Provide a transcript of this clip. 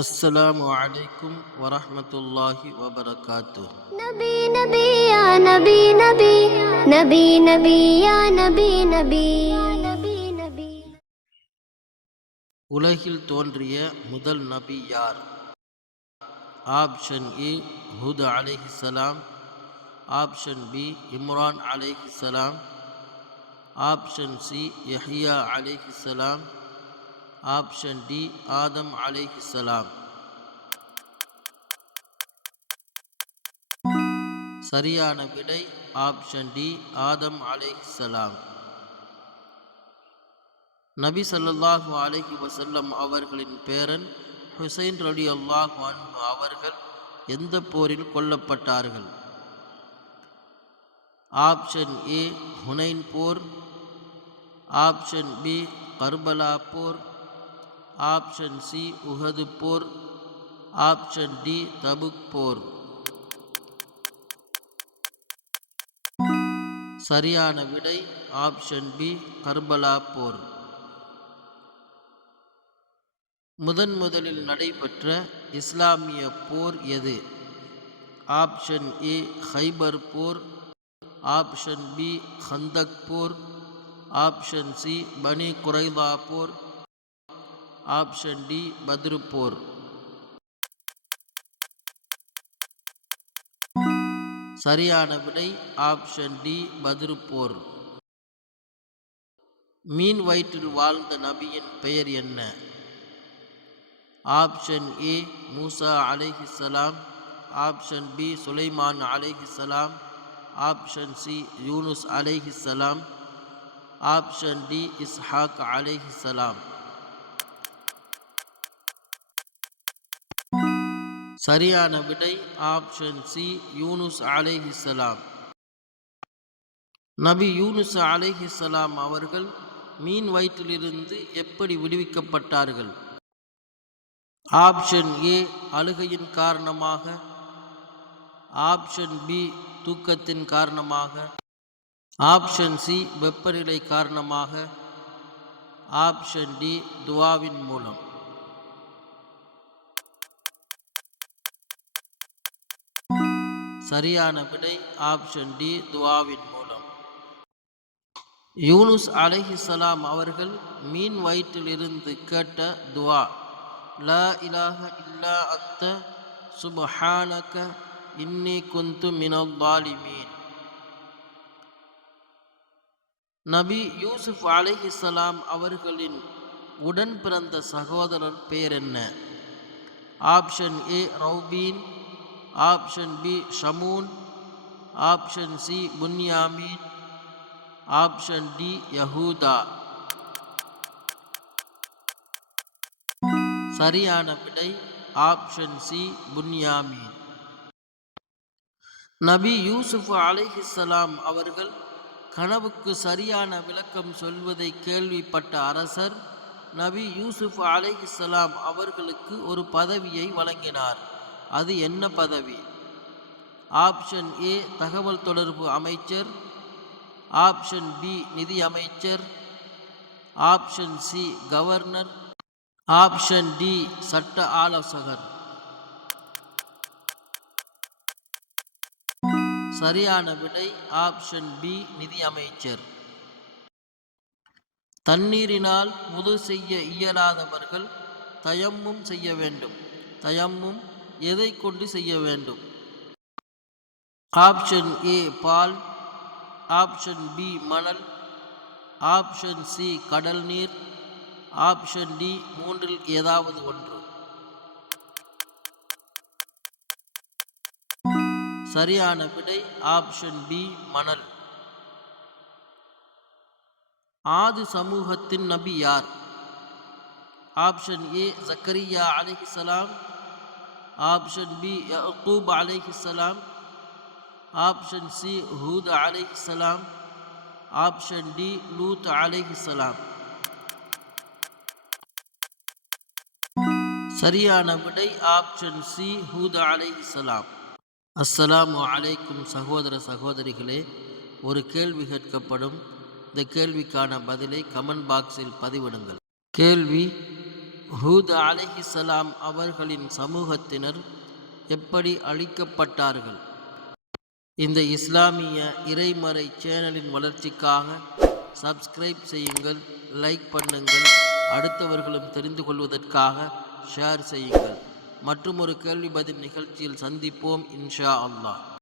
அஸ்ஸலாமு அலைக்கும் வரஹ்மத்துல்லாஹி வபரகாத்துஹ். நபி நபி யா நபி நபி நபி நபி யா நபி நபி நபி நபி. உலகில் தோன்றிய முதல் நபி யார்? ஆப்ஷன் ஏ ஹூத் அலைஹிஸ்ஸலாம், ஆப்ஷன் பி இம்ரான் அலைஹிஸ்ஸலாம், ஆப்ஷன் சி யஹ்யா அலைஹிஸ்ஸலாம், ஆப்ஷன் டி ஆதம் அலைஹிஸ்ஸலாம். சரியான விடை ஆப்ஷன் டி ஆதம் அலைஹிஸ்ஸலாம். நபி ஸல்லல்லாஹு அலைஹி வஸல்லம் அவர்களின் பேரன் ஹுசைன் ரலியல்லாஹு அன்ஹு அவர்கள் எந்த போரில் கொல்லப்பட்டார்கள்? ஆப்ஷன் ஏ ஹுனைன் போர், ஆப்ஷன் பி கர்பலா போர், ஆப்ஷன் சி உஹது போர், ஆப்ஷன் டி தபுக் போர். சரியான விடை ஆப்ஷன் பி கர்பலா போர். முதலில் நடைபெற்ற இஸ்லாமிய போர் எது? ஆப்ஷன் ஏ ஹைபர் போர், ஆப்ஷன் பி ஹந்தக் போர், ஆப்ஷன் சி பனி குரைதா போர், ஆப்ஷன் டி பத்ரு போர். சரியான விடை ஆப்ஷன் டி பத்ரு போர். மீன் வயிற்றில் வாழ்ந்த நபியின் பெயர் என்ன? ஆப்ஷன் ஏ மூசா அலைஹிஸ்ஸலாம், ஆப்ஷன் பி சுலைமான் அலைஹிஸ்ஸலாம், ஆப்ஷன் சி யூனுஸ் அலைஹிஸ்ஸலாம், ஆப்ஷன் டி இஸ்ஹாக் அலைஹிஸ்ஸலாம். சரியான விடை ஆப்ஷன் சி யூனுஸ் அலைஹிஸ்ஸலாம். நபி யூனுஸ் அலைஹிஸ்ஸலாம் அவர்கள் மீன் வயிற்றிலிருந்து எப்படி விடுவிக்கப்பட்டார்கள்? ஆப்ஷன் ஏ அழுகையின் காரணமாக, ஆப்ஷன் பி தூக்கத்தின் காரணமாக, ஆப்ஷன் சி வெப்பநிலை காரணமாக, ஆப்ஷன் டி துவாவின் மூலம். சரியான விடை ஆப்ஷன் டி துவாவின் மூலம். யூனுஸ் அலைஹிஸ்ஸலாம் அவர்கள் மீன் வயிற்றிலிருந்து கேட்ட துவா லா இலாஹ இல்லா அன்த சுப்ஹானக இன்னி குன்து மினல் ஸாலிமீன். நபி யூசுப் அலைஹிஸ்ஸலாம் அவர்களின் உடன் பிறந்த சகோதரர் பெயர் என்ன? Option A Reuben, option B Shamoon, option C Bunyamin, option D Yahuda. சரியான விடை ஆப்ஷன் சி புன்யாமீன். நபி யூசுப் அலைஹிஸ்ஸலாம் அவர்கள் கனவுக்கு சரியான விளக்கம் சொல்வதை கேள்விப்பட்ட அரசர் நபி யூசுப் அலைஹிஸ்ஸலாம் அவர்களுக்கு ஒரு பதவியை வழங்கினார். அது என்ன பதவி? ஆப்ஷன் ஏ தகவல் தொடர்பு அமைச்சர், ஆப்ஷன் பி நிதி அமைச்சர், option C governor, option D சட்ட ஆலோசகர். சரியான விடை ஆப்ஷன் பி நிதி அமைச்சர். தண்ணீரினால் முது செய்ய இயலாதவர்கள் தயம்மும் செய்ய வேண்டும். தயம்மும் எதை கொண்டு செய்ய வேண்டும்? ஆப்ஷன் ஏ பால், ஆப்ஷன் பி மணல், ஆப்ஷன் சி கடல் நீர், ஆப்ஷன் டி மூன்றில் ஏதாவது ஒன்று. சரியான விடை ஆப்ஷன் பி மணல். ஆது சமூகத்தின் நபி யார்? ஆப்ஷன் ஏ ஜக்கரியா அலைஹிஸ்ஸலாம், ஆப்ஷன் பி யக்கூப் அலைஹிஸ்ஸலாம், ஆப்ஷன் சி ஹூத் அலைஹிஸ்ஸலாம், ஆப்ஷன் டி லூத் அலைஹிஸ்ஸலாம். சரியான விடை ஆப்ஷன் சி ஹூத் அலைஹிஸ்ஸலாம். அஸ்ஸலாமு அலைக்கும் சகோதர சகோதரிகளே, ஒரு கேள்வி கேட்கப்படும். இந்த கேள்விக்கான பதிலை கமெண்ட் பாக்ஸில் பதிவிடுங்கள். கேள்வி: ஹூத் அலைஹிஸ்ஸலாம் அவர்களின் சமூகத்தினர் எப்படி அழிக்கப்பட்டார்கள்? இந்த இஸ்லாமிய இறைமறை சேனலின் வளர்ச்சிக்காக சப்ஸ்கிரைப் செய்யுங்கள், லைக் பண்ணுங்கள், அடுத்தவர்களும் தெரிந்து கொள்வதற்காக ஷேர் செய்யுங்கள். மற்றும் ஒரு கேள்வி பதில் நிகழ்ச்சியில் சந்திப்போம் இன்ஷா அல்லாஹ்.